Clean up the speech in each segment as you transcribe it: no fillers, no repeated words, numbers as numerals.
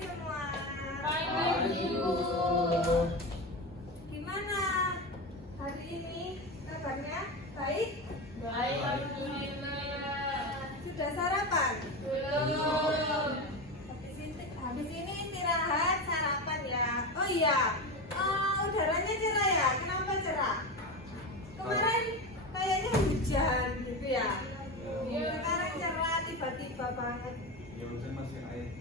semua. Pagi, Bu. Gimana hari ini kabarnya? Baik? Baik, alhamdulillah. Sudah sarapan? Belum. Habis ini istirahat, sarapan ya. Oh iya, udaranya cerah ya. Kenapa cerah? Kemarin kayaknya hujan gitu ya. Sekarang cerah tiba-tiba banget. Ya hujan masih air.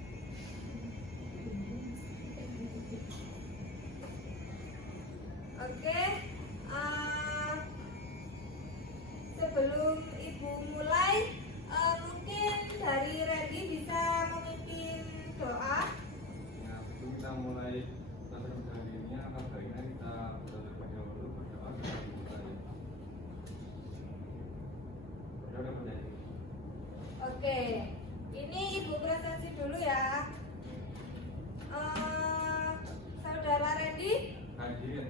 Oke, sebelum Ibu mulai, mungkin dari Randy bisa memimpin doa. Ya, sebelum kita mulai pelajaran hari ini, akan baiknya kita terlebih dahulu berdoa sebelum dimulai. Berdoa dan bernyanyi. Oke, ini Ibu presentasi dulu ya. Saudara Randy, Hadir.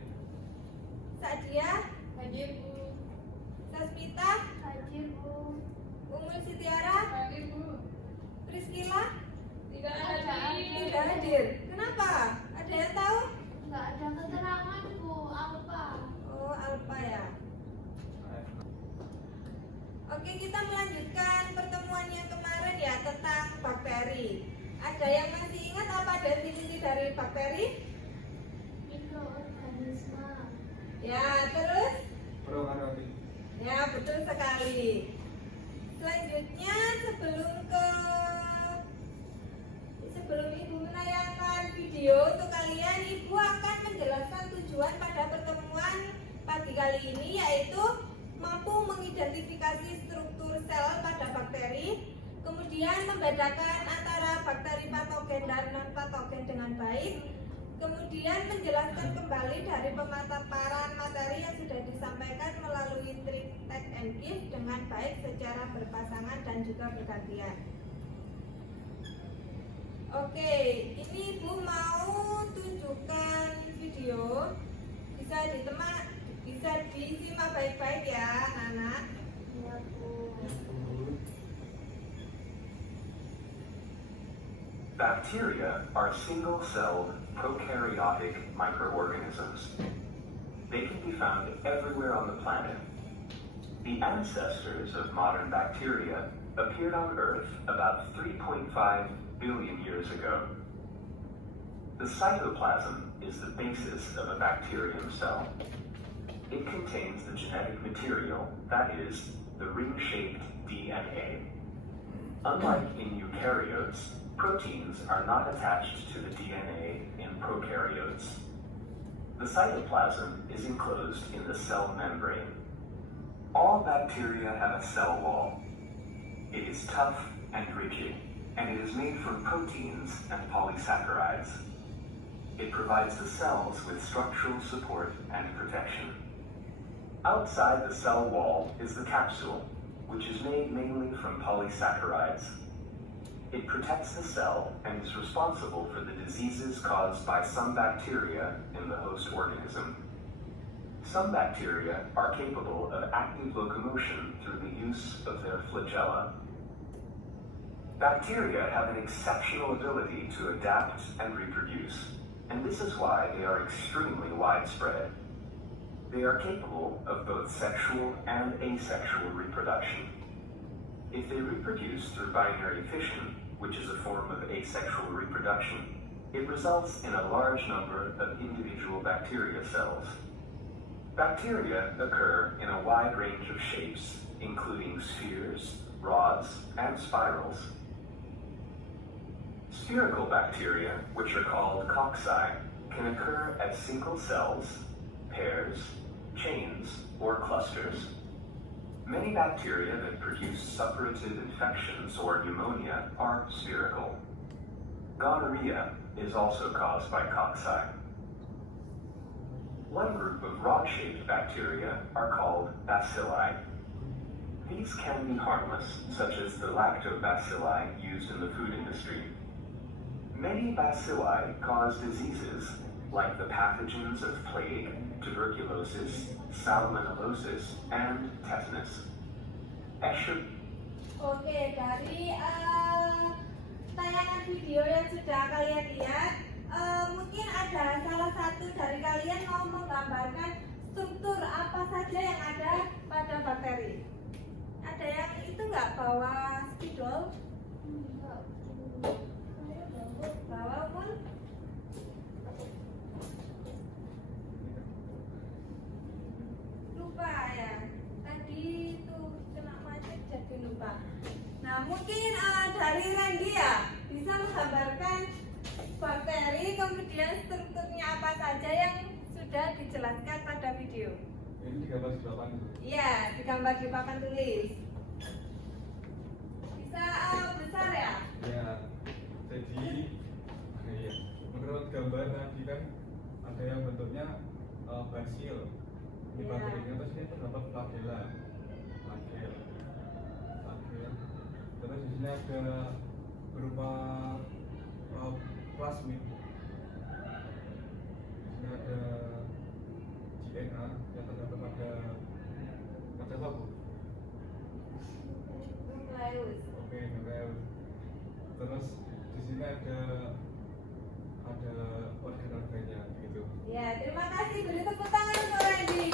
Sadia, Hadir, Bu. Sasmita, Hadir, Bu. Umul Sitiara, Hadir, Bu. Priscila, Tidak hadir. tidak hadir. Kenapa? Ada yang tahu? Nggak ada keterangan, Bu. Apa? Oh, Alfa ya. Oke, kita melanjutkan pertemuan yang kemarin ya tentang bakteri. Ada yang masih ingat apa definisi dari bakteri? Mikroorganisme. Ya, terus? Prokaryotik. Ya, betul sekali. Selanjutnya sebelum Ibu menayangkan video untuk kalian, Ibu akan menjelaskan tujuan pada pertemuan pagi kali ini, yaitu mampu mengidentifikasi struktur sel pada bakteri, kemudian membedakan antara bakteri patogen dan non patogen dengan baik, kemudian menjelaskan kembali dari pemaparan materi yang sudah disampaikan melalui trik take and give dengan baik secara berpasangan dan juga bergantian. Oke, ini Ibu mau tunjukkan video, bisa disimak baik-baik ya anak-anak. Ya, Bu. Bacteria are single-celled prokaryotic microorganisms. They can be found everywhere on the planet. The ancestors of modern bacteria appeared on Earth about 3.5 billion years ago. The cytoplasm is the basis of a bacterium cell. It contains the genetic material, that is, the ring-shaped DNA. Unlike in eukaryotes, proteins are not attached to the DNA in prokaryotes. The cytoplasm is enclosed in the cell membrane. All bacteria have a cell wall. It is tough and rigid, and it is made from proteins and polysaccharides. It provides the cells with structural support and protection. Outside the cell wall is the capsule, which is made mainly from polysaccharides. It protects the cell and is responsible for the diseases caused by some bacteria in the host organism. Some bacteria are capable of active locomotion through the use of their flagella. Bacteria have an exceptional ability to adapt and reproduce, and this is why they are extremely widespread. They are capable of both sexual and asexual reproduction. If they reproduce through binary fission, which is a form of asexual reproduction, it results in a large number of individual bacteria cells. Bacteria occur in a wide range of shapes, including spheres, rods, and spirals. Spherical bacteria, which are called cocci, can occur as single cells, pairs, chains, or clusters. Many bacteria that produce suppurative infections or pneumonia are spherical. Gonorrhea is also caused by cocci. One group of rod-shaped bacteria are called bacilli. These can be harmless, such as the lactobacilli used in the food industry. Many bacilli cause diseases like the pathogens of plague, tuberculosis, salmonellosis, and tetanus. Oke, dari tayangan video yang sudah kalian Ada yang itu nggak bawa spidol? Enggak, Bu. Saya bawa. Bawa pun? Lupa ya. Tadi itu kena macet jadi lupa. Nah mungkin dari Randy ya bisa menggambarkan bakteri kemudian strukturnya apa saja yang sudah dijelaskan pada video. Ini 13 Iya, digambar di papan tulis. Bisa besar ya? Ya, jadi ya, menurut gambar tadi kan ada yang bentuknya basil. Ini Ya. bakterinya terus ini terdapat flagella, terus di sini ada berupa plasmid. Di sini ada DNA yang terdapat pada apa bu? Nukleus. Oke, nukleus. Terus di sini ada organ-organnya gitu. Ya, terima kasih. Beri tepuk tangan untuk Randy.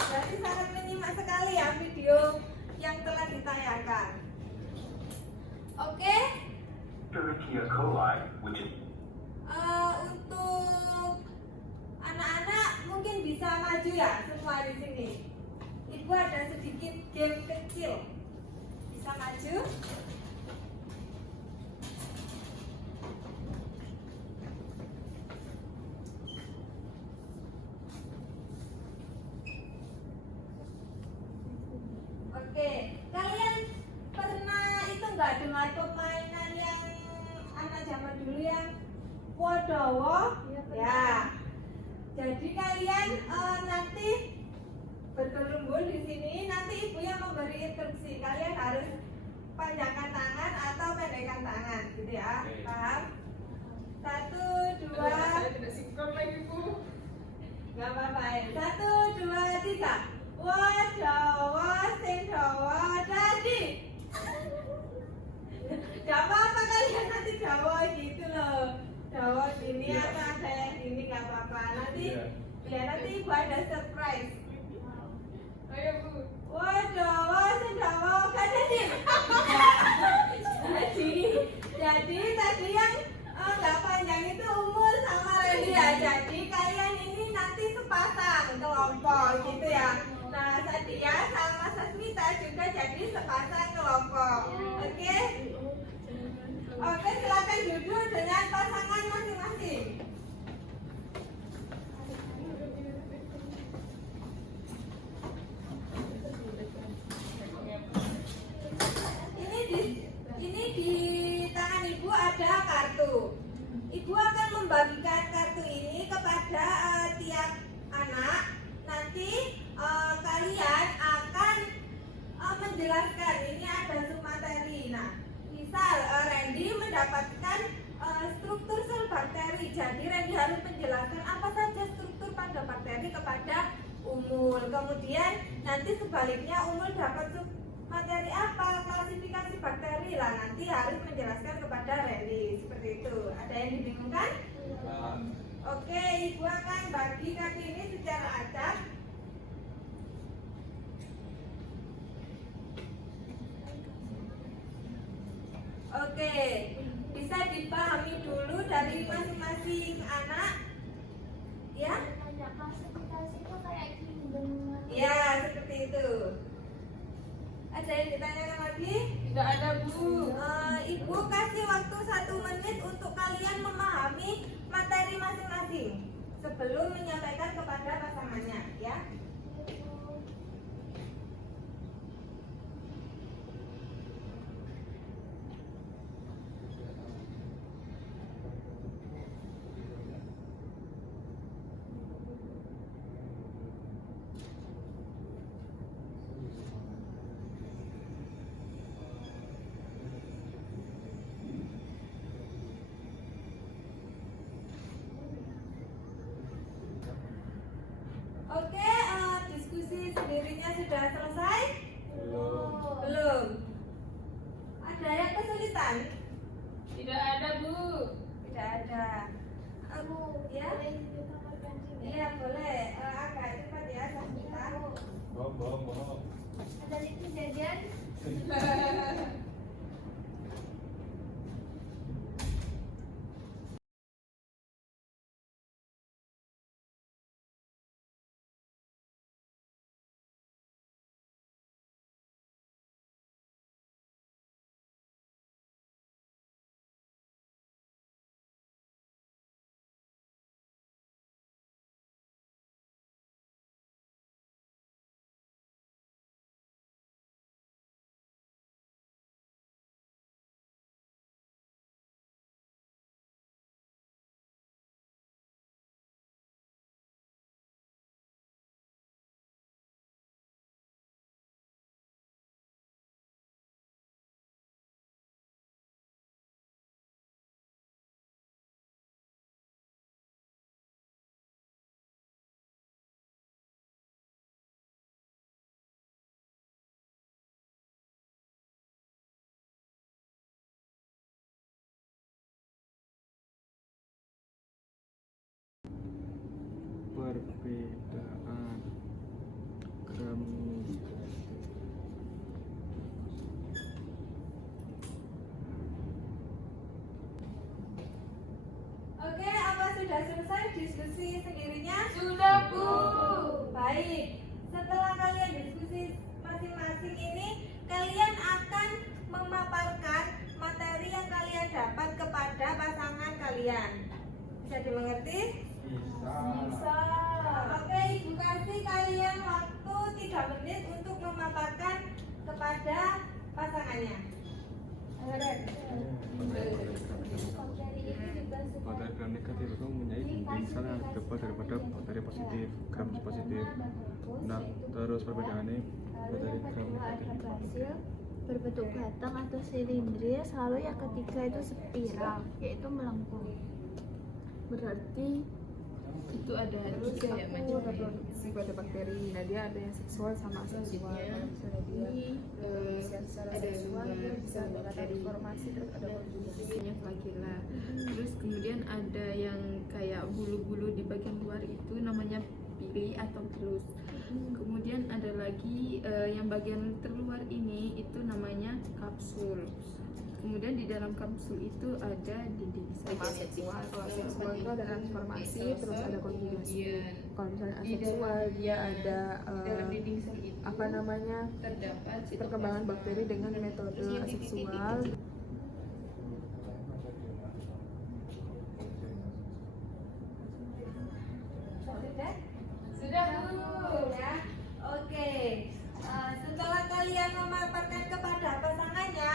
Berarti sangat menyimak sekali ya video yang telah ditayangkan. Oke, Escherichia coli, which is untuk anak-anak mungkin bisa maju ya semua di sini. Ibu ada sedikit game kecil. Bisa maju? Oke, kalian pernah itu nggak dengar permainan yang anak zaman dulu yang Wodowo? Ya. Jadi kalian nanti bergerumbul di sini. Nanti ibu yang memberi instruksi. Kalian harus panjangkan tangan atau pendekkan tangan, gitu ya. Oke. Paham? 1, 2. Saya tidak sinkron lagi Bu. Gak apa-apa ya. 1, 2, 3. Wodowo sing dawa dadi. Gak apa-apa kalian nanti dawa gitu loh. Dawa gini Iya. atau ada yang gini gak apa-apa. Nanti Iya. ya nanti ibu ada surprise. Ayo Bu. Wodowo sing dawa gak dadi. Jadi tadi yang nggak panjang itu umur sama Randy ya. Jadi kalian ini nanti sepasang kelompok gitu ya. Nah Sadia sama Sasmita juga jadi sepasang kelompok. Oke? Oke, silakan duduk dengan pasangan masing-masing. Ini di tangan ibu ada kartu. Ibu akan membagikan kartu ini kepada tiap anak. Nanti kalian akan menjelaskan ini ada submateri. Nah, misal Randy mendapatkan struktur sel bakteri. Jadi Randy harus menjelaskan apa saja struktur pada bakteri kepada Umul. Kemudian nanti sebaliknya Umul dapat materi apa, klasifikasi bakteri lah, nanti harus menjelaskan kepada Randy. Seperti itu. Ada yang dibingungkan? Nah, Oke, ibu akan bagi kartu ini secara acak. Oke, bisa dipahami dulu dari masing-masing anak, ya? Ada klasifikasi itu kayak gini. Ya, seperti itu. Ada yang ditanyakan lagi? Tidak ada Bu. Ibu kasih waktu 1 menit untuk kalian memahami materi masing-masing sebelum menyampaikan kepada pasangannya, ya. Oke, diskusi sendirinya sudah selesai? Belum. Ada yang kesulitan? Tidak ada Bu. Tidak ada. Ya? Iya boleh. Agak cepat ya, Sasmita. bohong. Ada kejadian Perbedaan gram Oke, apa sudah selesai diskusi sendirinya? Sudah, Bu. Baik, setelah kalian diskusi masing-masing ini, kalian akan memaparkan materi yang kalian dapat kepada pasangan kalian. Bisa dimengerti? bisa. Oke, Ibu kasih kalian waktu 3 menit untuk memaparkan kepada pasangannya. Bakteri gram negatif itu mempunyai dinding sel yang lebih tebal daripada bakteri positif, gram positif. Nah, terus perbedaannya bakteri gram negatif berbentuk batang atau silindris, lalu yang ketiga itu spiral, yaitu melengkung. Berarti itu ada tiga ya macam reproduksi pada bakteri. Nah dia ada yang seksual sama aseksual. Kalau misalnya dia secara seksual dia bisa ada transformasi, terus ada konjugasinya flagella. Terus kemudian ada yang kayak bulu-bulu di bagian luar itu namanya pili atau pilus. Kemudian ada lagi yang bagian terluar ini itu namanya kapsul. Kemudian di dalam kapsul itu ada dinding sel aseksual. Kalau seksual itu ada transformasi, terus ada konjugasi. Kalau misalnya aseksual dia ada apa namanya perkembangan bakteri dengan metode aseksual. Sudah? Sudah, Bu. Ya. Oke. Setelah kalian memaparkan kepada pasangannya,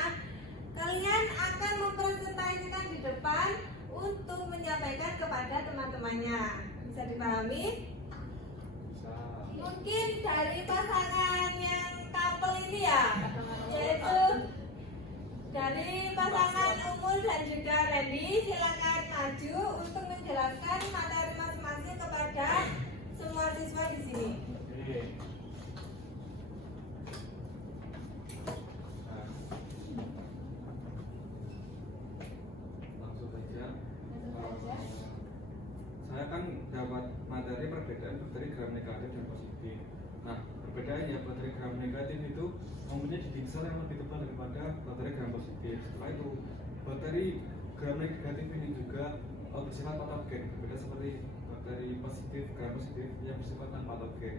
kalian akan mempresentasikan di depan untuk menyampaikan kepada teman-temannya. Bisa dipahami? Mungkin dari pasangan yang couple ini ya, yaitu dari pasangan Umul dan juga Randy, silakan maju untuk menjelaskan materi masing-masing kepada semua siswa di sini. Langsung saja. Saya kan dapat materi perbedaan bakteri gram negatif dan positif. Nah, perbedaannya bakteri gram negatif itu mempunyai dinding sel yang lebih tebal daripada bakteri gram positif. Setelah itu, bakteri gram negatif ini juga bersifat patogen, berbeda seperti bakteri positif, gram positif yang bersifat non patogen.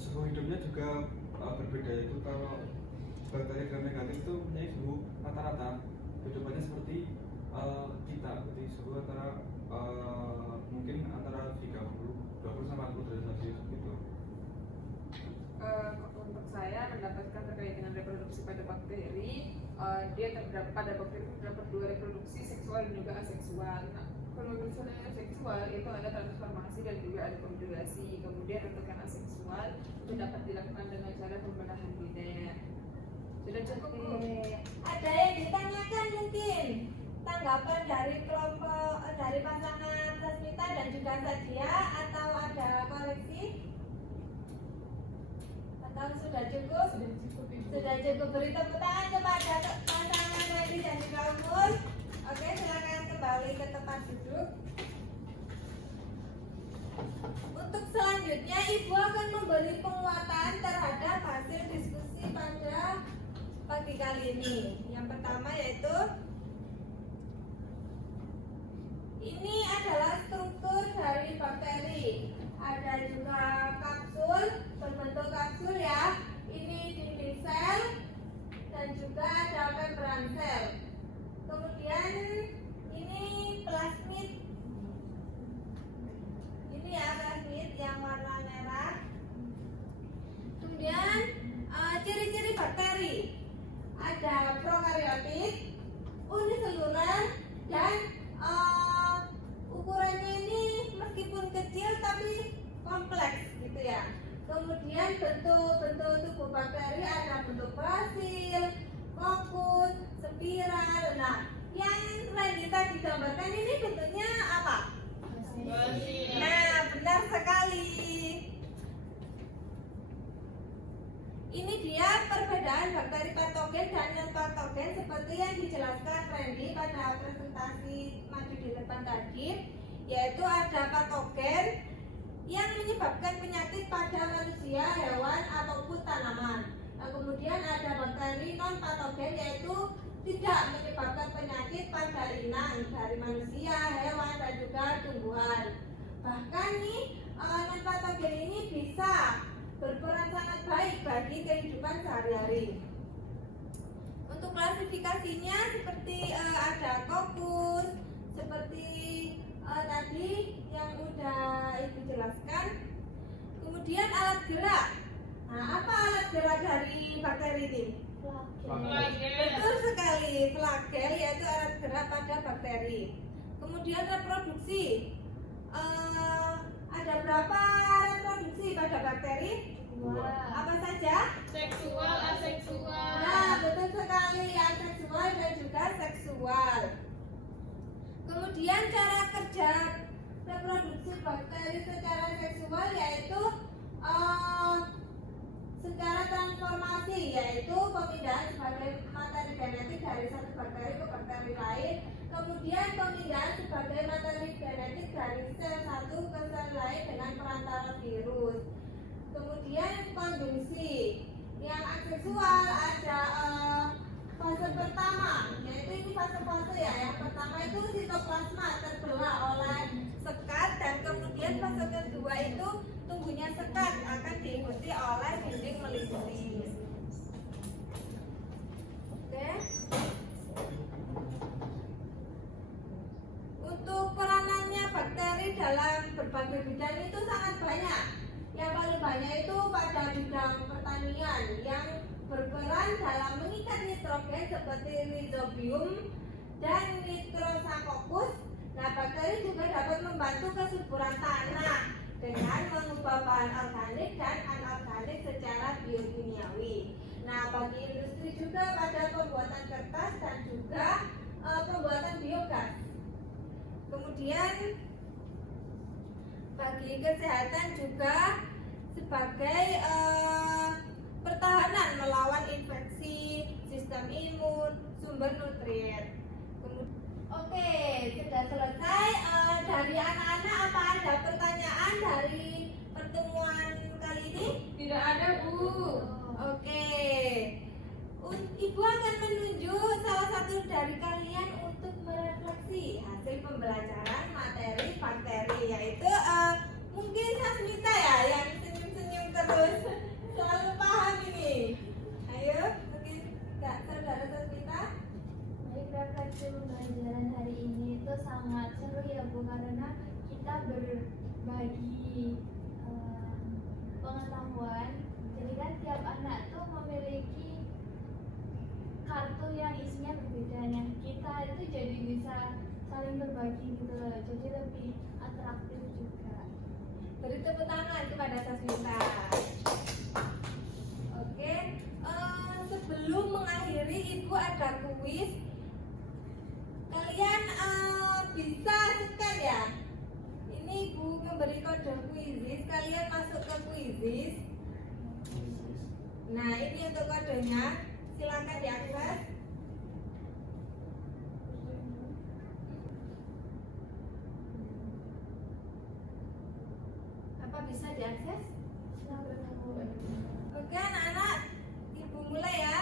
Suhu hidupnya juga berbeda, yaitu kalau bakteri gram negatif itu mempunyai suhu rata-rata kehidupannya seperti kita, seperti suhu antara mungkin antara 20 sampai 40 derajat Celcius gitu. Untuk saya mendapatkan terkait dengan reproduksi pada bakteri, dia terdapat pada bakteri terdapat 2 reproduksi, seksual dan juga aseksual. Nah, kalau misalnya seksual itu ada transformasi dan juga ada konjugasi. Kemudian untuk yang aseksual itu dapat dilakukan dengan cara pembenahan bida. Sudah cukup, Bu? Ada yang ditanyakan mungkin tanggapan dari kelompok dari pasangan Tasmita dan juga Sadia, atau ada koreksi? Atau sudah cukup? Sudah cukup. Beri tepuk tangan kepada pasangan Randy dan juga Umul. Oke, silakan kembali ke tempat duduk. Untuk selanjutnya, Ibu akan memberi penguatan terhadap hasil diskusi pada pagi kali ini. Yang pertama yaitu ini adalah struktur dari bakteri. Ada juga kapsul, berbentuk kapsul ya. Ini dinding sel dan juga ada membran sel. Kemudian ini plasmid. Ini ya plasmid yang warna merah. Kemudian ciri-ciri bakteri. Ada prokaryotik, uniseluler, dan ukurannya ini meskipun kecil tapi kompleks gitu ya. Kemudian bentuk tubuh bakteri ada bentuk basil, kokut, spiral. Nah, yang tadi digambarkan ini bentuknya apa? Nah, benar sekali. Ini dia perbedaan bakteri patogen dan non patogen seperti yang dijelaskan Randy pada presentasi maju di depan tadi, yaitu ada patogen yang menyebabkan penyakit pada manusia, hewan ataupun tanaman. Nah, kemudian ada bakteri non patogen yaitu tidak menyebabkan penyakit pada inang dari manusia, hewan dan juga tumbuhan. Bahkan nih non patogen ini bisa berperan sangat baik bagi kehidupan sehari-hari. Untuk klasifikasinya seperti ada kokus, seperti tadi yang udah Ibu jelaskan. Kemudian alat gerak. Nah, apa alat gerak dari bakteri ini? Betul sekali, flagel yaitu alat gerak pada bakteri. Kemudian reproduksi. Ada berapa reproduksi pada bakteri? Apa saja? Seksual, aseksual. Nah, betul sekali, aseksual dan juga seksual. Kemudian cara kerja reproduksi bakteri secara seksual yaitu secara transformasi, yaitu pemindahan sebagai materi genetik dari satu bakteri ke bakteri lain. Kemudian pemindahan sebagai materi genetik dari sel satu ke sel lain dengan perantara virus. Kemudian konjungsi. Yang aseksual ada fase pertama, yaitu ini fase-fase ya. Yang pertama itu sitoplasma terbelah oleh sekat, dan kemudian fase kedua itu tumbuhnya sekat akan diikuti oleh dinding melingkari. Oke. Untuk peranannya bakteri dalam berbagai bidang itu sangat banyak. Yang paling banyak itu pada bidang pertanian yang berperan dalam mengikat nitrogen seperti rhizobium dan nitrosacoccus. Nah, bakteri juga dapat membantu kesuburan tanah dengan mengubah bahan organik dan anorganik secara biokimiawi. Nah, bagi industri juga pada pembuatan kertas dan juga pembuatan biogas. Kemudian bagi kesehatan juga sebagai pertahanan melawan infeksi, sistem imun, sumber nutrien. Oke, sudah selesai. Dari anak-anak apa ada pertanyaan dari pertemuan kali ini? Tidak ada, Bu. Oke. Ibu akan menunjuk salah satu dari kalian untuk merefleksi hasil pembelajaran materi bakteri, yaitu mungkin Sasmita ya yang senyum-senyum terus selalu paham ini. Ayo, mungkin saudara Sasmita. Baik, refleksi pembelajaran hari ini itu sangat seru ya Bu, karena kita berbagi pengetahuan. Jadi kan tiap anak tuh memiliki kartu yang isinya berbeda. Yang kita itu jadi bisa saling berbagi gitu loh. Jadi lebih atraktif juga. Beri tepuk tangan kepada Sasmita. Oke, sebelum mengakhiri Ibu ada kuis. Kalian bisa scan ya. Ini Ibu memberi kode kuisis. Kalian masuk ke kuisis. Nah, ini untuk kodenya. Silakan diakses. Apa bisa diakses? Oke anak-anak, Ibu mulai ya.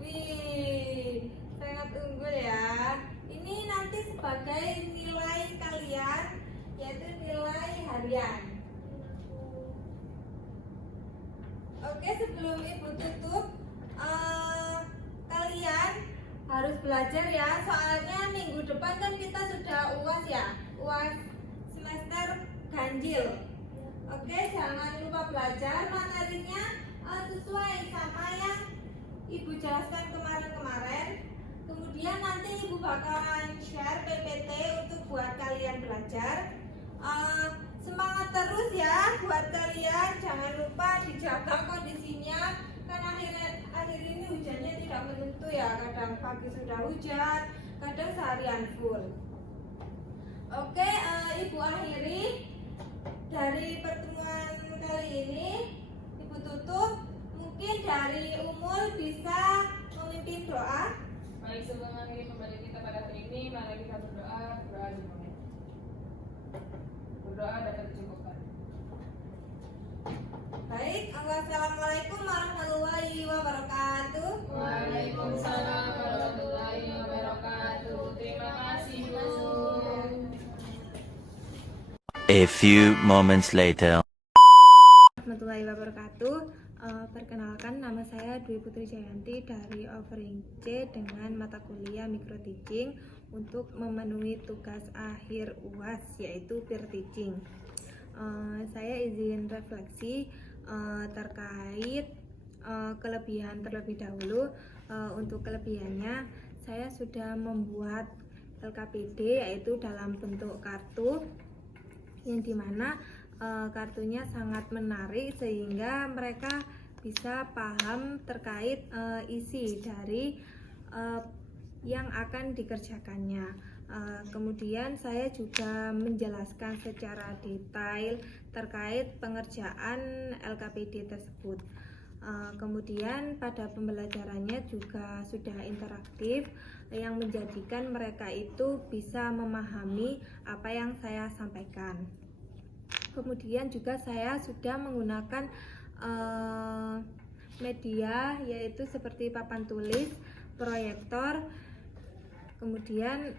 Wih, sangat unggul ya. Ini nanti sebagai nilai kalian, yaitu nilai harian. Oke, sebelum ibu tutup, kalian harus belajar ya. Soalnya minggu depan kan kita sudah UAS ya, UAS semester ganjil. Oke, jangan lupa belajar materinya sesuai sama yang ibu jelaskan kemarin-kemarin. Kemudian nanti ibu bakalan share PPT untuk buat kalian belajar. Semangat terus ya buat kalian. Jangan lupa dijaga kondisinya. Karena akhir ini hujannya tidak menentu ya. Kadang pagi sudah hujan, kadang seharian full. Oke, ibu akhiri dari pertemuan kali ini. Ibu tutup. Mungkin dari Umul bisa memimpin doa. Mari sebelum mengakhiri pembelajaran kita pada hari ini, mari kita berdoa dimulai. Berdoa dapat dicukupkan. Baik, wassalamualaikum warahmatullahi wabarakatuh. Waalaikumsalam warahmatullahi wabarakatuh. Terima kasih, Bu. A few moments later. Warahmatullahi wabarakatuh. Perkenalkan, nama saya Dwi Putri Jayanti dari Offering C dengan mata kuliah Micro Teaching untuk memenuhi tugas akhir UAS yaitu Peer Teaching. Saya izin refleksi terkait kelebihan terlebih dahulu. Untuk kelebihannya, saya sudah membuat LKPD yaitu dalam bentuk kartu, yang dimana kartunya sangat menarik sehingga mereka bisa paham terkait isi dari yang akan dikerjakannya. Kemudian saya juga menjelaskan secara detail terkait pengerjaan LKPD tersebut. Kemudian pada pembelajarannya juga sudah interaktif yang menjadikan mereka itu bisa memahami apa yang saya sampaikan. Kemudian juga saya sudah menggunakan media yaitu seperti papan tulis, proyektor. Kemudian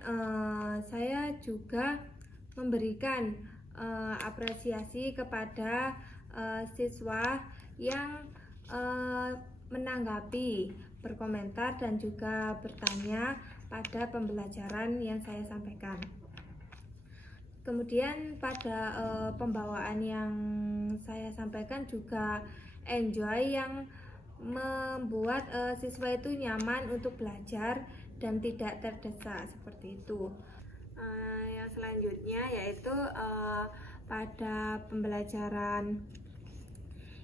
saya juga memberikan apresiasi kepada siswa yang menanggapi, berkomentar dan juga bertanya pada pembelajaran yang saya sampaikan. Kemudian pada pembawaan yang saya sampaikan juga enjoy, yang membuat siswa itu nyaman untuk belajar dan tidak terdesak seperti itu. Yang selanjutnya yaitu pada pembelajaran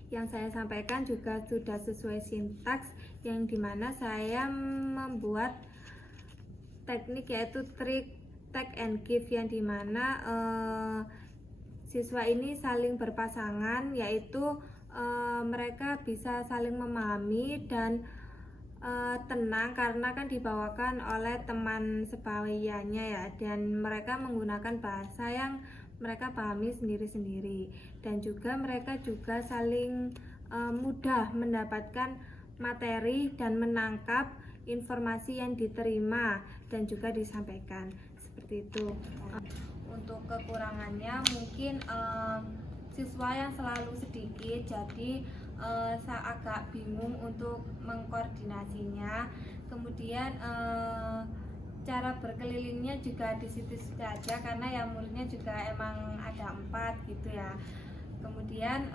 yang saya sampaikan juga sudah sesuai sintaks, yang dimana saya membuat teknik yaitu trik take and give, yang dimana siswa ini saling berpasangan, yaitu mereka bisa saling memahami dan tenang karena kan dibawakan oleh teman sebawayannya ya, dan mereka menggunakan bahasa yang mereka pahami sendiri-sendiri, dan juga mereka juga saling mudah mendapatkan materi dan menangkap informasi yang diterima dan juga disampaikan. Seperti itu. Untuk kekurangannya mungkin siswa yang selalu sedikit, jadi saya agak bingung untuk mengkoordinasinya. Kemudian cara berkelilingnya juga di situ-situ aja karena yang muridnya juga emang ada 4 gitu ya. Kemudian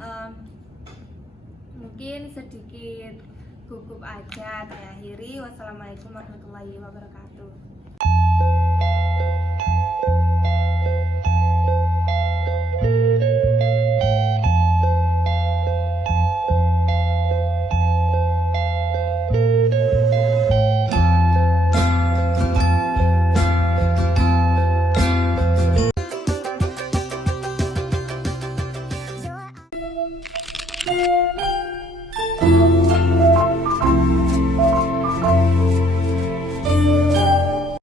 mungkin sedikit gugup aja. Saya akhiri. Wassalamualaikum warahmatullahi wabarakatuh.